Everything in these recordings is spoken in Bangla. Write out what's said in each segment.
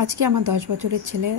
আজকে আমার 10 বছরের ছেলে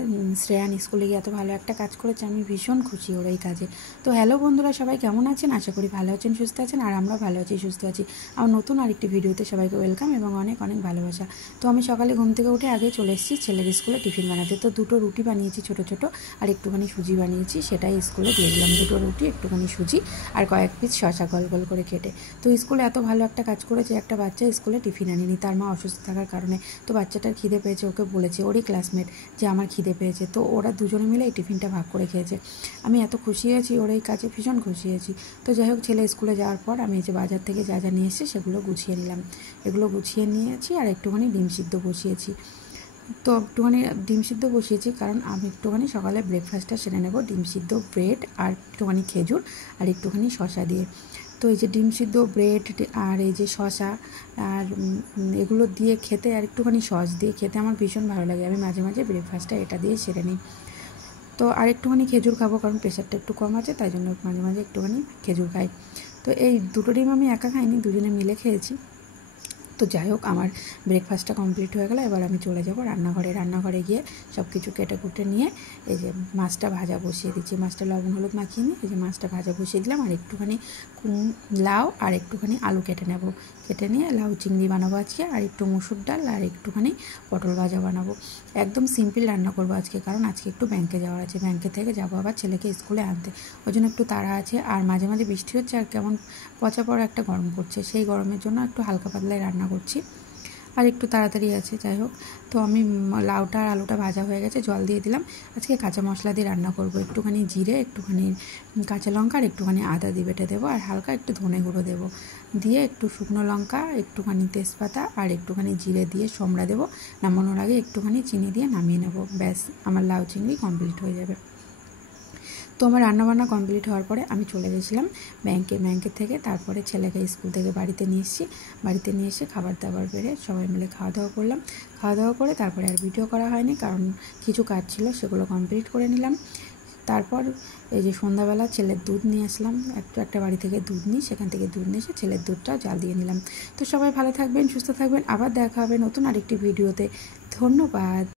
শ্রেয়ান স্কুলে গিয়ে এত ভালো একটা কাজ করেছে, আমি ভীষণ খুশি ওর এই কাজে। তো হ্যালো বন্ধুরা, সবাই কেমন আছেন? আশা করি ভালো আছেন, সুস্থ আছেন, আর আমরা ভালো আছি, সুস্থ আছি। আমার নতুন আরেকটি ভিডিওতে সবাইকে ওয়েলকাম এবং অনেক অনেক ভালোবাসা। তো আমি সকালে ঘুম থেকে উঠে আগে চলে এসেছি ছেলের স্কুলে টিফিন বানাতে। তো দুটো রুটি বানিয়েছি ছোট ছোট, আর একটুখানি সুজি বানিয়েছি, সেটাই স্কুলে দিয়ে দিলাম। দুটো রুটি, একটুখানি সুজি আর কয়েক পিস শসা গোল গোল করে কেটে। তো স্কুলে এত ভালো একটা কাজ করেছে, একটা বাচ্চা স্কুলে টিফিন আনেনি, তার মা অসুস্থ থাকার কারণে। তো বাচ্চাটার খিদে পেয়েছে, ওকে বলেছে, ওরই ক্লাসমেট, যে আমার খিদে পেয়েছে। তো ওরা দুজনে মিলে এই টিফিনটা ভাগ করে খেয়েছে। আমি এত খুশি হয়েছি, ওর এই কাজে ভীষণ খুশি হয়েছি। তো যাই হোক, ছেলে স্কুলে যাওয়ার পর আমি এই যে বাজার থেকে যা যা নিয়ে এসেছি সেগুলো গুছিয়ে নিলাম। এগুলো গুছিয়ে নিয়েছি আর একটুখানি ডিম সিদ্ধ বসিয়েছি। তো একটুখানি ডিম সিদ্ধ বসিয়েছি কারণ আমি একটুখানি সকালে ব্রেকফাস্টটা সেরে নেব, ডিম সিদ্ধ, ব্রেড আর একটুখানি খেজুর আর একটুখানি শসা দিয়ে। তো এই যে ডিম সিদ্ধ, ব্রেড আর এই যে শসা আর এগুলো দিয়ে খেতে, আর একটুখানি সস দিয়ে খেতে আমার ভীষণ ভালো লাগে। আমি মাঝে মাঝে ব্রেকফাস্টটা এটা দিয়ে সেরে নিই। তো আর একটুখানি খেজুর খাবো, কারণ প্রেশারটা একটু কম আছে, তাই জন্য মাঝে মাঝে একটুখানি খেজুর খাই। তো এই দুটো ডিম আমি একা খাইনি, দুজনে মিলে খেয়েছি। তো যাই হোক, আমার ব্রেকফাস্টটা কমপ্লিট হয়ে গেল। এবার আমি চলে যাব রান্নাঘরে গিয়ে সব কিছু কেটে কুটে নিয়ে এই যে মাছটা ভাজা বসিয়ে দিচ্ছি। মাছটা লবণ হলুদ মাখিয়ে নিয়ে এই যে মাছটা ভাজা বসিয়ে দিলাম। আর একটুখানি লাউ আর একটুখানি আলু কেটে নেব। কেটে নিয়ে লাউ চিংড়ি বানাবো আজকে, আর একটু মুসুর ডাল আর একটুখানি পটল ভাজা বানাবো। একদম সিম্পল রান্না করবো আজকে, কারণ আজকে একটু ব্যাংকে যাওয়ার আছে। ব্যাংকে থেকে যাবো আবার ছেলেকে স্কুলে আনতে, ওই জন্য একটু তাড়া আছে। আর মাঝে মাঝে বৃষ্টি হচ্ছে, আর কেমন পচা পড়া একটা গরম পড়ছে, সেই গরমের জন্য একটু হালকা পাতলায় রান্না করছি, আর একটু তাড়াতাড়ি আছে। যাই হোক, তো আমি লাউটা আর আলুটা ভাজা হয়ে গেছে, জল দিয়ে দিলাম। আজকে কাঁচা মশলা দিয়ে রান্না করব। একটুখানি জিরে, একটুখানি কাঁচা লঙ্কা আর একটুখানি আদা দিয়ে বেটে দেবো, আর হালকা একটু ধনে গুঁড়ো দেবো, দিয়ে একটু শুকনো লঙ্কা, একটুখানি তেজপাতা আর একটুখানি জিরে দিয়ে সোমড়া দেবো। নামানোর আগে একটুখানি চিনি দিয়ে নামিয়ে নেব। ব্যাস, আমার লাউ চিংড়ি কমপ্লিট হয়ে যাবে। তো আমার রান্নাবান্না কমপ্লিট হওয়ার পরে আমি চলে গেছিলাম ব্যাংকে থেকে। তারপরে ছেলেকে স্কুল থেকে বাড়িতে নিয়ে এসেছি। বাড়িতে নিয়ে এসে খাবার দাবার বেড়ে সবাই মিলে খাওয়া দাওয়া করলাম। খাওয়া দাওয়া করে তারপরে আর ভিডিও করা হয়নি, কারণ কিছু কাজ ছিল, সেগুলো কমপ্লিট করে নিলাম। তারপর এই যে সন্ধ্যাবেলা ছেলের দুধ নিয়ে আসলাম, একটা বাড়ি থেকে দুধ নিই, সেখান থেকে দুধ নিয়ে এসে ছেলের দুধটাও জাল দিয়ে নিলাম। তো সবাই ভালো থাকবেন, সুস্থ থাকবেন, আবার দেখা হবে নতুন আরেকটি ভিডিওতে। ধন্যবাদ।